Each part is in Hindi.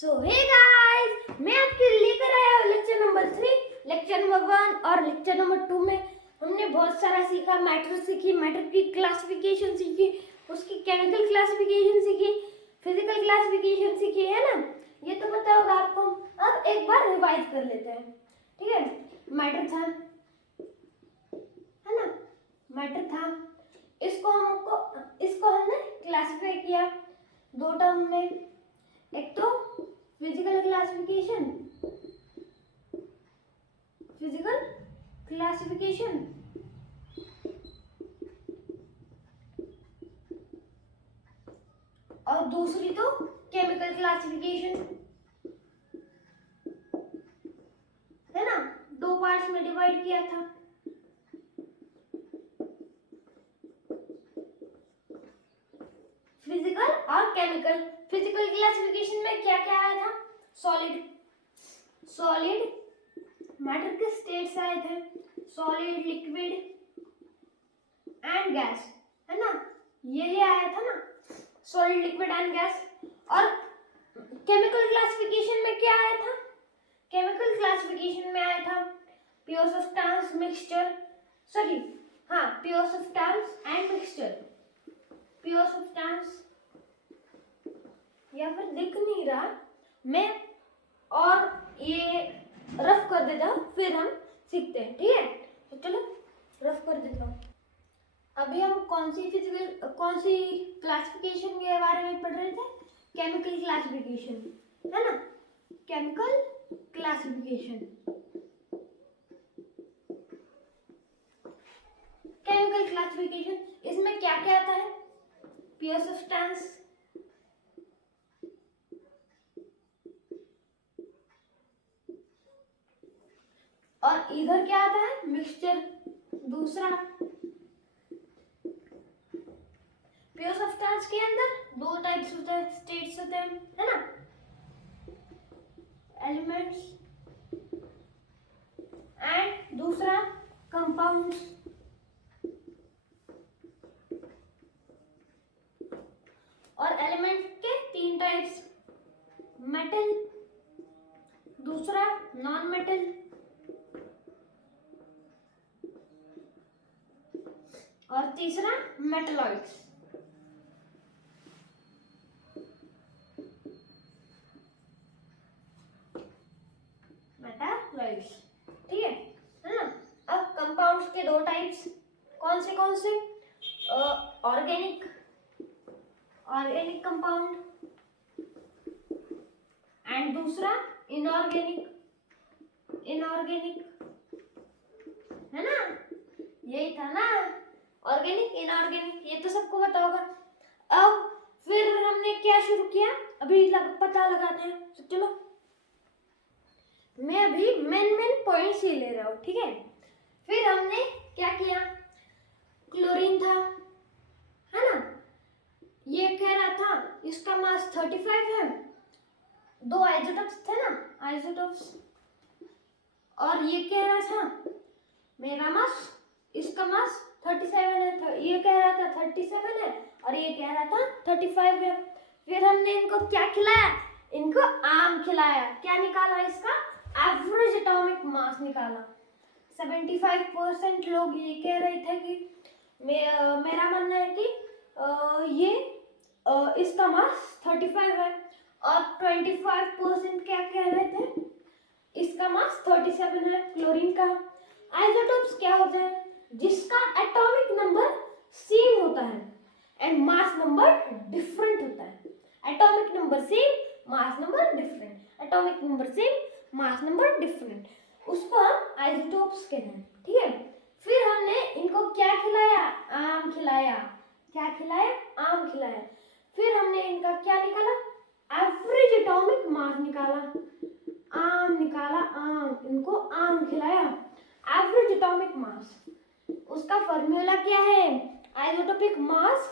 सो हे गाइस, मैं आपके लिए लेकर आया हूँ लेक्चर नंबर 3, लेक्चर नंबर 1 और लेक्चर नंबर 2 में हमने बहुत सारा सीखा। मैटर सीखी, मैटर की क्लासिफिकेशन सीखी, उसकी केमिकल क्लासिफिकेशन सीखी, फिजिकल क्लासिफिकेशन सीखी, है ना। ये तो पता होगा आपको। अब एक बार रिवाइज कर लेते हैं, ठीक है। मैटर था, है ना, मैटर था। इसको हमने क्लासिफाई किया दो टर्म में। एक तो फिजिकल क्लासिफिकेशन और दूसरी तो केमिकल क्लासिफिकेशन, है ना। दो पार्ट्स में डिवाइड किया था। फिजिकल और केमिकल। फिजिकल क्लासिफिकेशन में क्या क्या आया था? सॉलिड मैटर के स्टेट्स आए थे, सॉलिड, लिक्विड एंड गैस, है ना। ये आया था ना, सॉलिड, लिक्विड एंड गैस। और केमिकल क्लासिफिकेशन में क्या आया था? केमिकल क्लासिफिकेशन में आया था pure substance, mixture, pure substance and mixture. Pure substance, या फिर दिख नहीं रहा मैं, और ये रफ कर देता हूँ, फिर हम सीखते हैं, ठीक है। तो चलो रफ कर देता हूँ। अभी हम कौन सी क्लासिफिकेशन के बारे में पढ़ रहे थे? केमिकल क्लासिफिकेशन, है ना। केमिकल क्लासिफिकेशन, इसमें क्या क्या आता है? प्योर सब्सटेंस, और इधर क्या आता है? मिक्सचर। दूसरा, प्योर सब्सटेंस के अंदर दो टाइप्स होते हैं, स्टेट्स होते हैं, है ना। एलिमेंट्स एंड दूसरा कंपाउंड्स। और एलिमेंट के तीन टाइप्स, मेटल, दूसरा नॉन मेटल, और तीसरा मेटलॉइड्स। मेटलॉइड्स, ठीक है ना। अब कंपाउंड्स के दो टाइप्स, कौन से? ऑर्गेनिक कंपाउंड एंड दूसरा इनऑर्गेनिक, है ना। यही था ना, ऑर्गेनिक, इनऑर्गेनिक, ये तो सबको पता होगा। अब फिर हमने क्या शुरू किया? अभी पता लगाते हैं। तो चलो, मैं अभी मेन पॉइंट्स ही ले रहा हूँ, ठीक है। फिर हमने क्या किया? क्लोरीन था, है ना। ये कह रहा था इसका मास 35 है। दो आइसोटोप्स थे ना, आइसोटोप्स। और ये कह रहा था मेरा मास, इसका मास 37 है। ये कह रहा था 37 है और ये कह रहा था 35 है। फिर हमने इनको क्या खिलाया? इनको आम खिलाया। क्या निकाला? इसका एवरेज एटॉमिक मास निकाला। 75% लोग ये कह रहे थे कि मेरा मानना है कि इसका मास 35 है, और 25% क्या कह रहे थे? इसका मास 37 है, क्लोरीन का। आइसोटोप्स क्या होते हैं? जिसका एटॉमिक नंबर सेम होता है एंड मास नंबर डिफरेंट होता है। Atomic number same, mass number different, atomic number same, mass number different, उसको हम आइसोटोप्स कहते हैं, ठीक है। फिर हमने इनको क्या खिलाया? आम खिलाया। क्या खिलाया? आम खिलाया। फिर हमने इनका क्या निकाला? एवरेज एटॉमिक मास निकाला। आम निकाला, इनको आम खिलाया। एवरेज एटॉमिक मास, उसका फॉर्मूला क्या है? आइसोटोपिक मास,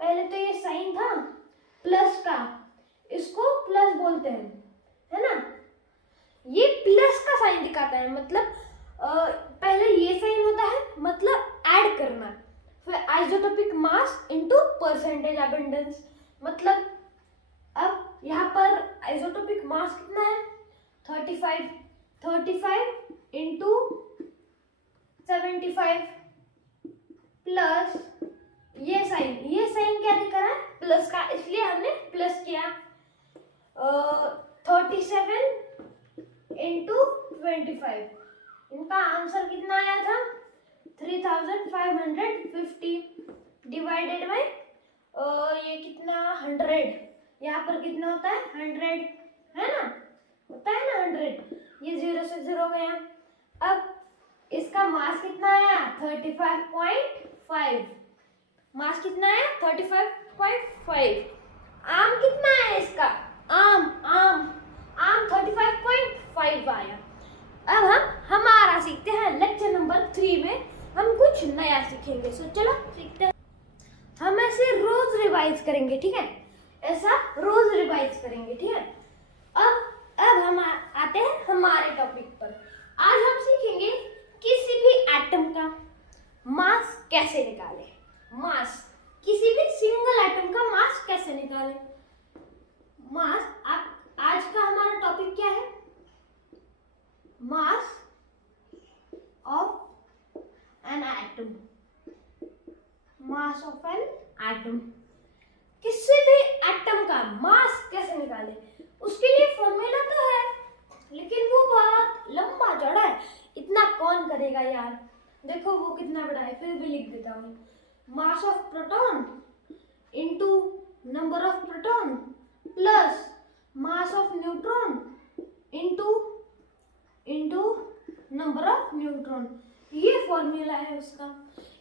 पहले तो ये साइन था प्लस का, इसको प्लस बोलते हैं, है ना। ये प्लस का साइन दिखाता है, मतलब पहले ये साइन होता है, मतलब ऐड करना। फिर isotopic mass into percentage abundance, मतलब अब यहाँ पर आइसोटोपिक मास कितना है 35 इंटू 75 प्लस ये साइन क्या दिख रहा है प्लस का, इसलिए हमने प्लस किया 37 इंटू 25। इनका आंसर कितना आया था 3550 डिवाइडेड बाय ये कितना 100, यहाँ पर कितना होता है 100 है ना, होता है ना 100, ये 0 से 0 गया। अब इसका मास कितना आया 35.5, मास कितना है 35.5। आम कितना है इसका, आम 35.5 आया। अब हम हमारा सीखते हैं लेक्चर नंबर 3 में हम कुछ नया सीखेंगे। सो चलो सीखते हैं। हम ऐसे रोज रिवाइज करेंगे, ठीक है, ऐसा रोज रिवाइज करेंगे, ठीक है। अब हम आते हैं हमारे टॉपिक पर। आज हम सीखेंगे किसी भी एटम का मास कैसे निकालें, मास किसी भी सिंगल एटम का मास कैसे निकालें। मास आज का हमारा टॉपिक क्या है, मास of an atom, mass of an atom. किसी भी एटम का मास कैसे निकालें, उसके लिए फॉर्मूला तो है लेकिन वो बहुत लंबा चौड़ा है, इतना कौन करेगा यार। देखो वो कितना बड़ा है, फिर भी लिख देता हूँ, mass of proton into number of proton plus mass of neutron into number of neutron, ये फॉर्मूला है उसका।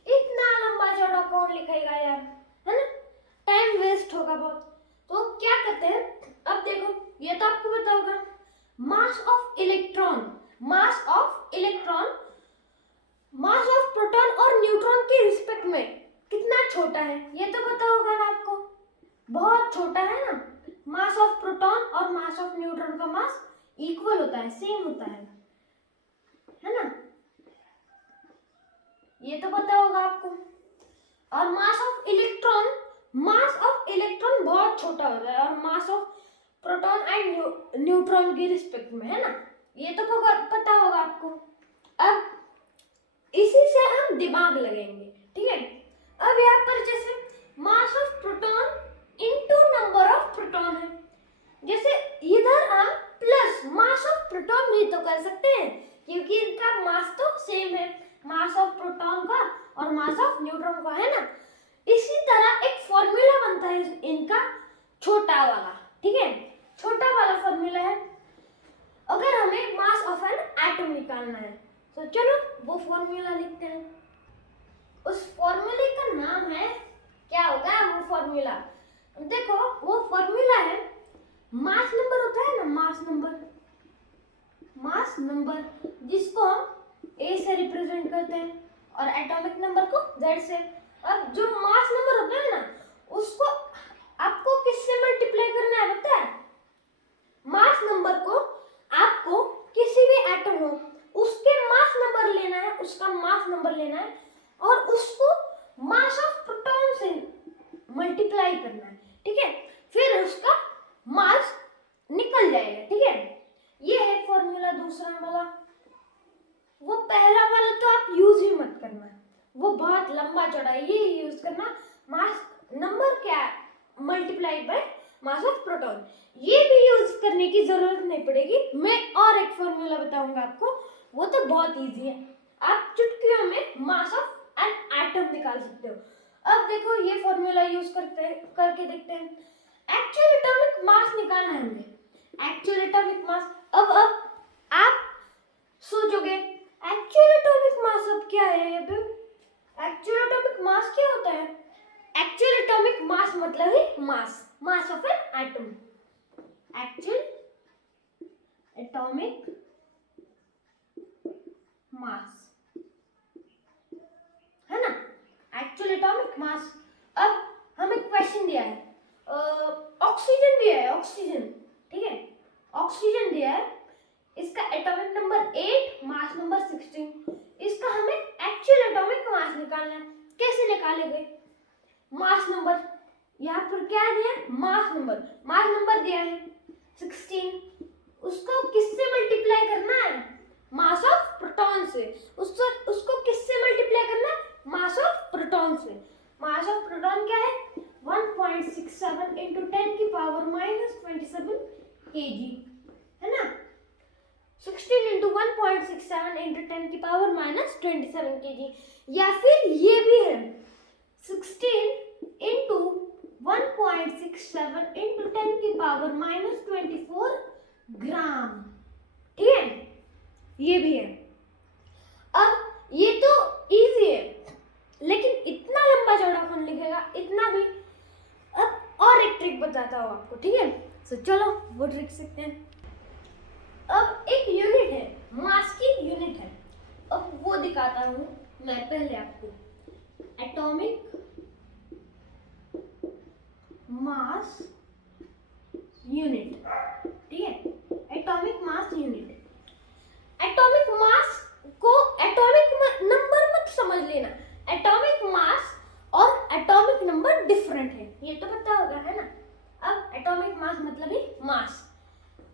इतना लंबा चौड़ा कौन लिखेगा यार, है ना, टाइम वेस्ट होगा बहुत। तो क्या करते हैं, अब देखो ये तो आपको पता होगा, mass of electron mass of proton और न्यूट्रॉन के रिस्पेक्ट में कितना छोटा है, ये तो पता होगा ना आपको, बहुत छोटा है ना। मास ऑफ प्रोटॉन और मास ऑफ न्यूट्रॉन का मास इक्वल होता है, सेम होता है ना, ये तो पता होगा आपको। और मास ऑफ इलेक्ट्रॉन बहुत छोटा होता है और mass of proton and neutron के रिस्पेक्ट में, है ना, ये तो पता होगा आपको। अब इसी से हम दिमाग लगाएंगे, ठीक है। अब यहाँ पर जैसे mass of proton into number of proton है, जैसे इधर हम प्लस मास ऑफ प्रोटॉन भी तो कर सकते हैं क्योंकि इनका मास तो सेम है, मास ऑफ प्रोटॉन का और मास ऑफ न्यूट्रॉन का, है ना। इसी तरह एक फॉर्मूला बनता है इनका छोटा वाला, ठीक है, छोटा वाला फॉर्मूला है अगर हमें मास ऑफ एन एटम निकालना है। तो चलो वो फॉर्मूला लिखते हैं। उस फॉर्मूले का नाम है, क्या होगा वो फॉर्मूला, देखो वो फॉर्मूला है, मास नंबर होता है ना, मास नंबर जिसको हम ए से रिप्रेजेंट करते हैं और एटॉमिक नंबर को जेड से। अब जो मास नंबर होता है ना, उसको आपको किससे मल्टीप्लाई करना है पता है, मास नंबर को आपको किसी भी एटम हो उसके मास नंबर लेना है, उसका मास नंबर लेना है और उसको मास ऑफ प्रोटॉन से मल्टीप्लाई करना है, ठीक है, फिर उसका मास निकल जाएगा, ठीक है। ये है फॉर्मूला दूसरा वाला। वो पहला वाला तो आप यूज ही मत करना, वो बहुत लंबा चौड़ा है, ये यूज करना, मास नंबर क्या multiply by mass of proton, ये भी यूज करने की जरूरत नहीं पड़ेगी। मैं और एक फॉर्मूला बताऊंगा आपको, वो तो बहुत इजी है, आप चुटकियों में मास ऑफ एन एटम निकाल सकते हो। अब देखो ये फॉर्मूला यूज करके देखते हैं। एक्चुअल एटॉमिक मास निकालना है हमें, एक्चुअल एटॉमिक मास। अब आप सोचोगे एक्चुअल एटॉमिक मास अब क्या है, एक्चुअल एटॉमिक मास क्या होता है, एक्चुअल एटॉमिक मास मतलब ही mass of an atom, actual atomic mass, है ना, एक्चुअल एटॉमिक मास। अब हमें क्वेश्चन दिया है, ऑक्सीजन दिया है, ऑक्सीजन, ठीक है, ऑक्सीजन दिया है, इसका एटॉमिक नंबर 8, मास नंबर 16, इसका हमें एक्चुअल एटॉमिक मास निकालना है। कैसे निकालेंगे, मास नंबर यहाँ पर क्या दिया है, मास नंबर दिया है 16, उसको किससे मल्टीप्लाई करना है, मास ऑफ प्रोटॉन से, उसको किससे मल्टीप्लाई करना है, मास ऑफ प्रोटॉन से। मास ऑफ प्रोटॉन क्या है, 1.67 इंटू 10 की पावर -27 kg, है ना। 16 इंटू 1.67 इंटू 10 की पावर -27 kg, या फिर ये भी है 16 इंटू 1.67 इंटू 10 की पावर -24 ग्राम, ठीक है, ये भी है। अब ये तो इजी है, लेकिन इतना लंबा चौड़ा कौन लिखेगा, इतना भी। अब और एक ट्रिक बताता हूँ आपको, ठीक है। तो चलो वो ट्रिक सीखते हैं। अब एक यूनिट है, मास की यूनिट है, अब वो दिखाता हूँ मैं पहले आपको। एटॉमिक मास यूनिट, ठीक है, atomic mass unit. Atomic mass को एटॉमिक नंबर मत समझ लेना, एटॉमिक मास और एटॉमिक नंबर डिफरेंट है, ये तो पता होगा, है ना। अब एटॉमिक मास मतलब ही मास,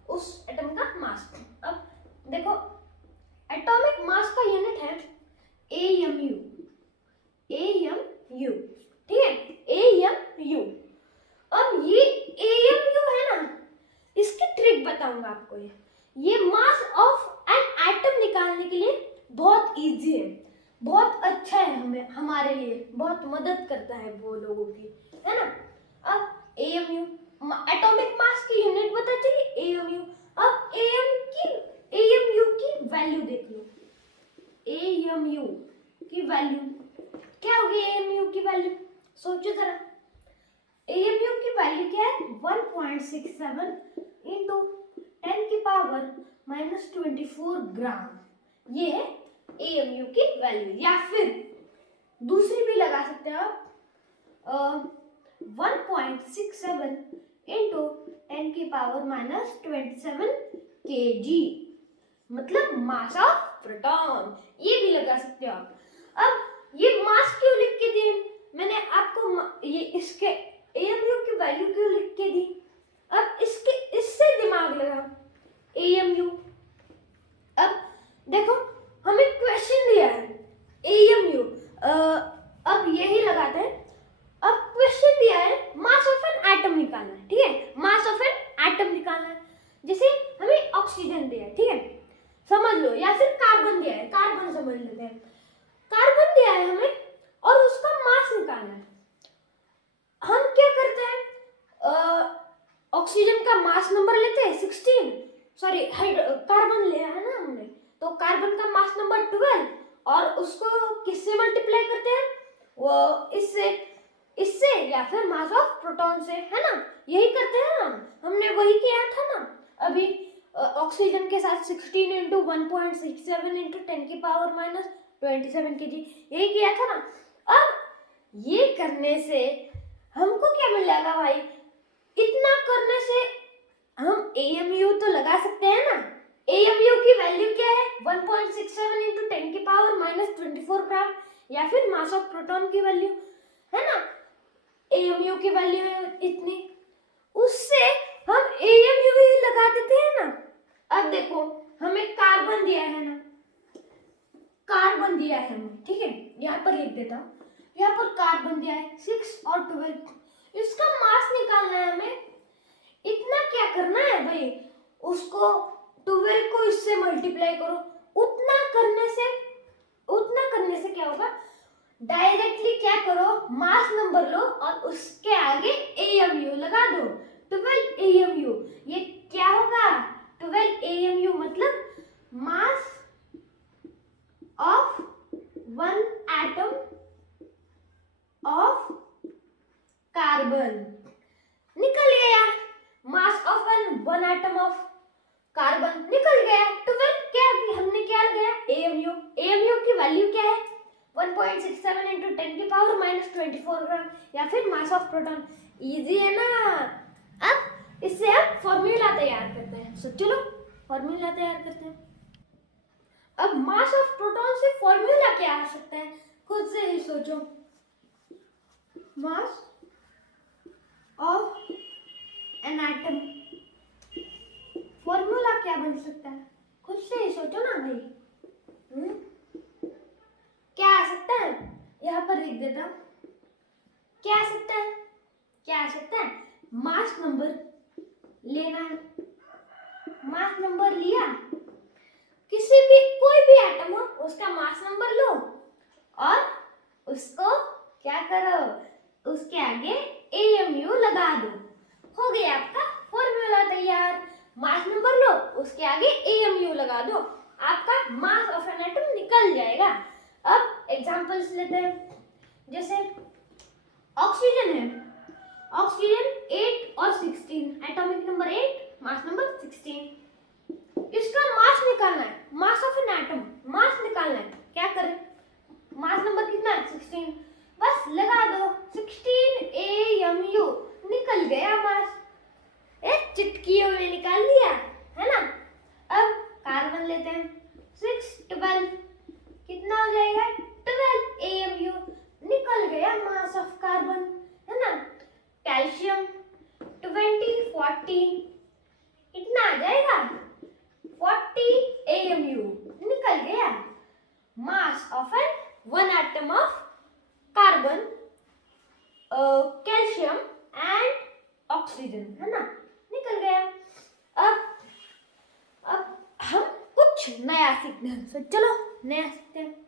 उस एटम का मास। अब देखो एटॉमिक मास का यूनिट है AMU, AMU, ठीक है, AMU। अब ये AMU है ना, इसकी ट्रिक बताऊंगा आपको। ये मास ऑफ एन एटम निकालने के लिए बहुत इजी है, बहुत अच्छा है, हमें हमारे लिए बहुत मदद करता है वो लोगों की, है ना। अब AMU एटॉमिक मास की यूनिट पता चली, AMU। अब AMU की वैल्यू देख लो, AMU की वैल्यू क्या होगी, AMU की वैल्यू सोचो जरा। AMU की वैल्यू क्या है, 1.67 इंटू 10 की पावर -24 ग्राम, ये है AMU की वैल्यू। या फिर दूसरी भी लगा सकते हैं आप, 1.67 इंटू 10 की पावर -27 kg, मतलब मास ऑफ प्रोटॉन, ये भी लगा सकते हो आप। अब ये मास क्यों लिख के दिए मैंने आपको, ये इसके AMU की वैल्यू क्यों लिख के दी। अब इससे दिमाग लगाओ, AMU। अब देखो हमें क्वेश्चन दिया है AMU, अब यही लगाते हैं। अब क्वेश्चन दिया है मास ऑफ एन एटम निकालना है, ठीक है, मास ऑफ एन एटम निकालना है। जैसे हमें ऑक्सीजन दिया है, ठीक है, समझ लो, या फिर कार्बन दिया है, कार्बन समझ लेते हैं। कार्बन दिया है हमें और उसका मास निकालना है। हम क्या करते हैं, ऑक्सीजन का मास नंबर लेते हैं 16, सॉरी कार्बन लिया है ना हमने, तो कार्बन का मास नंबर 12 और उसको किससे मल्टीप्लाई करते हैं, वो इससे या फिर मास ऑफ प्रोटॉन से, है ना, यही करते हैं ना, हमने वही किया था ना अभी। ऑक्सीजन के साथ 16 इंटू 1.67 इंटू 10 की पावर -27 kg, यही किया था ना। अब ये करने से हमको क्या मिल जाएगा भाई, इतना करने से हम AMU तो लगा सकते हैं ना। AMU की वैल्यू क्या है, 1.67 इंटू 10 की पावर -24 ग्राम, या फिर मास ऑफ प्रोटॉन की वैल्यू, है ना। AMU की वैल्यू है इतनी, उससे हम AMU ही लगा देते हैं ना। अब देखो हमें कार्बन दिया है ना, कार्बन दिया है हमें, ठीक है, यहाँ पर लिख देता हूँ, यहाँ पर कार्बन दिया है 6 और 12, इसका मास निकालना है हमें। इतना क्या करना है भाई, उसको 12 को इससे मल्टीप्लाई करो, उतना करने से क्या होगा, डायरेक्टली क्या करो, मास नंबर लो और उसके आगे AMU लगा दो, 12 AMU। ये क्या होगा, 12 AMU मतलब mass of one atom of carbon, निकल गया, mass of one atom of carbon निकल गया। 12 क्या हमने क्या लगाया, AMU की वैल्यू क्या है, 1.67 इंटू 10 की पावर -24 ग्राम, या फिर मास ऑफ प्रोटॉन। इजी है ना। अब इससे हम फॉर्मूला तैयार करते हैं, सो चलो फॉर्मूला तैयार करते हैं। अब मास ऑफ प्रोटॉन से फॉर्मूला क्या आ सकता है, खुद से ही सोचो। मास ऑफ एन एटम। फॉर्मूला क्या बन सकता है, खुद से ही सोचो ना भाई। क्या आ सकता है, यहाँ पर लिख देता हूँ। क्या आ सकता है, क्या आ सकता है, मास नंबर लेना है। मास नंबर लिया, किसी भी कोई भी एटम हो उसका मास नंबर लो और उसको क्या करो, उसके आगे AMU लगा दो, हो गया आपका फॉर्मूला तैयार। मास नंबर लो, उसके आगे AMU लगा दो, आपका मास ऑफ एन एटम निकल जाएगा। अब एग्जांपल्स लेते हैं, जैसे ऑक्सीजन है, ऑक्सीजन 8 और 16, एटॉमिक नंबर 8, मास नंबर 16। इसका मास निकालना है, मास ऑफ एन एटम, मास निकालना है। क्या करें, मास नंबर कितना है, 16, बस लगा दो 16 AMU, निकल गया मास। चुटकियों में निकाल दिया, है ना। अब कार्बन लेते हैं, 6 12, कितना हो जाएगा, 12 AMU, निकल गया मास ऑफ कार्बन, है ना। कैल्शियम 20 40, कितना आ जाएगा, 40 AMU, निकल गया mass of an one atom of carbon, calcium and oxygen, है ना, निकल गया। अब हम कुछ नया सीखते हैं, तो चलो नया सीखते हैं।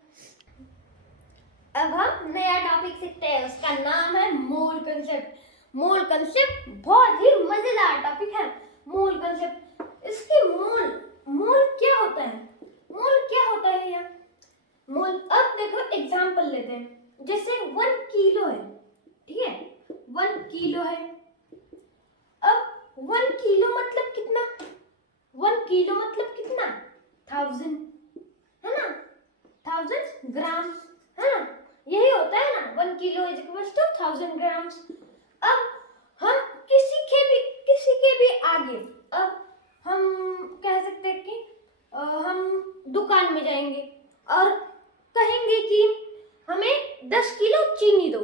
अब हम नया टॉपिक सीखते हैं, उसका नाम है मोल कंसेप्ट। मोल कंसेप्ट बहुत ही मजेदार टॉपिक है। मोल कंसेप्ट, इसकी मोल क्या होता है, मोल क्या होता है यहाँ, मोल। अब देखो एग्जांपल लेते हैं, जैसे 1 किलो है, ठीक है, 1 किलो है। अब 1 किलो मतलब कितना, 1 किलो मतलब कितना, 1000, है ना, 1000 ग्राम, है ना, यही होता है ना, 1 kilo is equals to 1000 grams. अब हम किसी के भी आगे, अब हम कह सकते हैं कि हम दुकान में जाएंगे और कहेंगे कि हमें 10 किलो चीनी दो,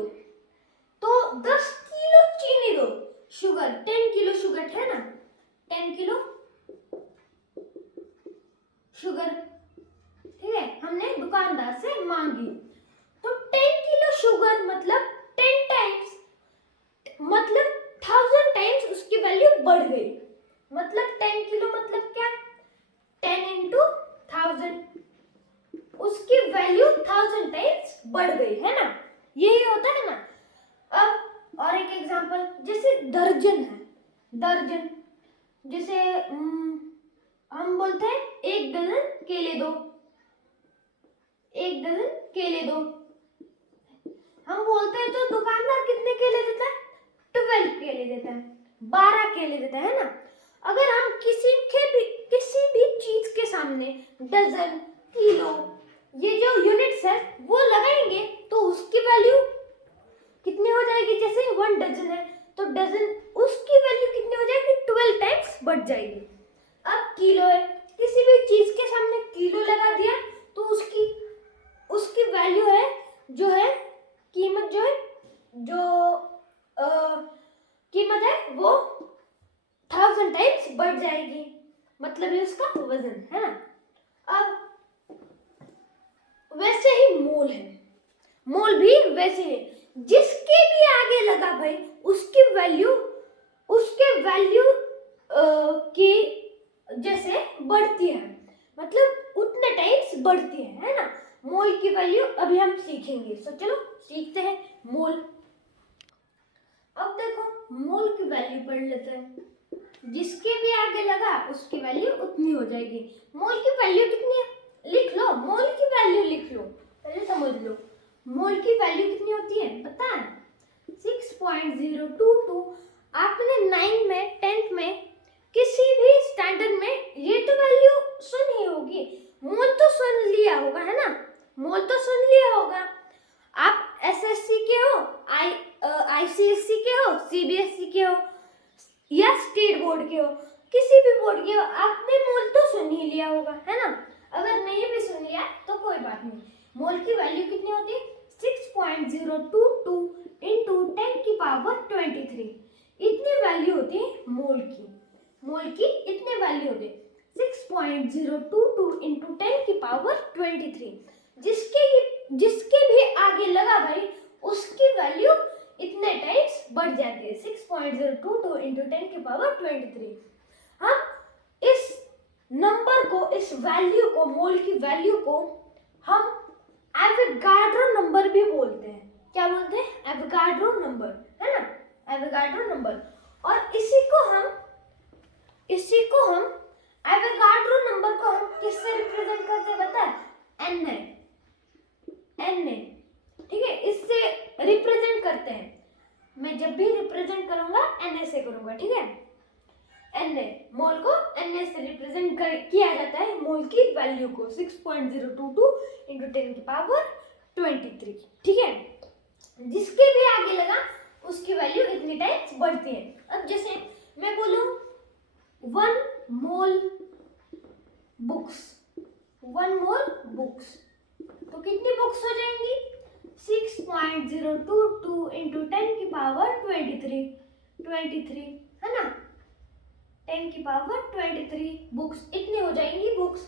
तो 10 किलो चीनी दो, शुगर 10 किलो शुगर है ना, 10 किलो शुगर, ठीक है, हमने दुकानदार से मांगी, तो 10 किलो शुगर मतलब 10 टाइम्स, मतलब 1000 टाइम्स उसकी वैल्यू बढ़ गई। मतलब 10 किलो मतलब क्या, 10 into 1000, उसकी वैल्यू 1000 टाइम्स बढ़ गई, है ना, यही होता है ना। अब और एक एग्जांपल, जैसे दर्जन है, दर्जन, जैसे हम बोलते हैं 1 डजन केले दो, 1 डजन केले दो, हम बोलते हैं तो दुकानदार कितने केले देता है, 12 केले देता है, 12 केले देता है ना। अगर हम किसी भी चीज के सामने डजन, किलो, ये जो यूनिट्स है वो लगाएंगे तो उसकी वैल्यू कितनी हो जाएगी, जैसे 1 डजन है तो डजन, उसकी वैल्यू कितनी हो जाएगी, 12 टाइम्स बढ़ जाएगी। अब किलो है, किसी भी चीज के सामने किलो लगा दिया तो उसकी वैल्यू है, जो है कीमत, जो है कीमत है वो 1000 टाइम्स बढ़ जाएगी, मतलब ये उसका वजन है ना। अब वैसे ही मोल है, मोल भी वैसे है, जिसके भी आगे लगा भाई उसके वैल्यू की जैसे बढ़ती है, मतलब उतने टाइम्स बढ़ती है ना। मोल की वैल्यू अभी हम सीखेंगे, तो चलो सीखते हैं मोल। अब देखो मोल की वैल्यू पढ़ लेते हैं, जिसके भी आगे लगा उसकी वैल्यू उतनी हो जाएगी। मोल की वैल्यू कितनी है, लिख लो, मोल की वैल्यू लिख लो, पहले समझ लो मोल की वैल्यू कितनी होती है, पता है 6.022। आपने 9 में 10th में किसी भी स्टैंडर्ड में ये तो वैल्यू सुनी होगी, मोल तो सुन लिया होगा, है ना, मोल तो सुन लिया होगा। आप SSC के हो, ICSC के हो, CBSE के हो या स्टेट बोर्ड के हो, किसी भी बोर्ड के हो, आपने मोल तो सुन ही लिया होगा, है ना। अगर नहीं भी सुन लिया तो कोई बात नहीं। मोल की वैल्यू कितनी होती है, 6.022 into 10 की पावर 23, इतनी वैल्यू होती है मोल की। मोल की इतने वैल्यू होते 6.022 इंटू 10 की पावर 23। जिसके भी आगे लगा भाई उसकी वैल्यू इतने टाइम्स बढ़ जाती है 6.022 इंटू 10 की पावर 23। हम इस नंबर को, इस वैल्यू को, मोल की वैल्यू को हम एवोगाड्रो नंबर भी बोलते हैं। क्या बोलते हैं? एवोगाड्रो नंबर, है ना, एवोगाड्रो नंबर। और इसी को हम एवोगाड्रो नंबर को हम किससे रिप्रेजेंट करते हैं पता है? एन, ठीक है, इससे रिप्रेजेंट करते हैं। मैं जब भी रिप्रेजेंट करूंगा एन से करूंगा, ठीक है। एन, मोल को एन से रिप्रेजेंट किया जाता है, मोल की वैल्यू को 6.022 इंटू 10 की पावर 23, ठीक है। जिसके भी आगे लगा उसकी वैल्यू इतनी टाइम्स बढ़ती है। अब जैसे मैं बोलूं 1 मोल बुक्स, 1 मोल बुक्स, तो कितनी बुक्स हो जाएंगी? 6.022 इंटू 10 की पावर 23, है ना, 10 की पावर 23 बुक्स, इतनी हो जाएंगी बुक्स।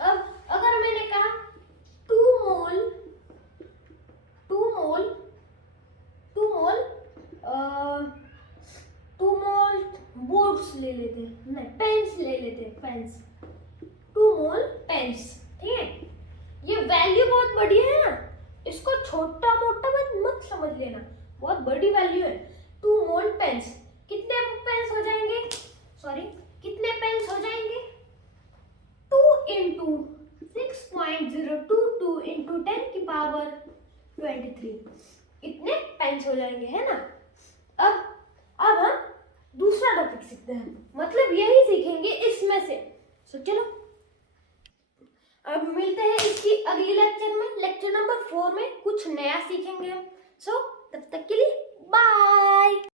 अब अगर मैंने कहा 2 मोल बोर्ड्स ले लेते हैं, नहीं पेन्स ले लेते हैं, पेन्स, 2 मोल पेन्स, ठीक है। ये वैल्यू बहुत बड़ी है ना, इसको छोटा मोटा मत समझ लेना, बहुत बड़ी वैल्यू है। 2 मोल पेन्स, कितने पेन्स हो जाएंगे? कितने पेन्स हो जाएंगे? 2 इंटू 6.022 इंटू 10 की पावर 23, इतने पेन्स हो जाएंगे, है ना। अब हम दूसरा टॉपिक सीखते हैं, मतलब यही सीखेंगे इसमें से। सो चलो अब मिलते हैं इसकी अगली लेक्चर में, लेक्चर नंबर 4 में कुछ नया सीखेंगे हम। सो तब तक के लिए बाय।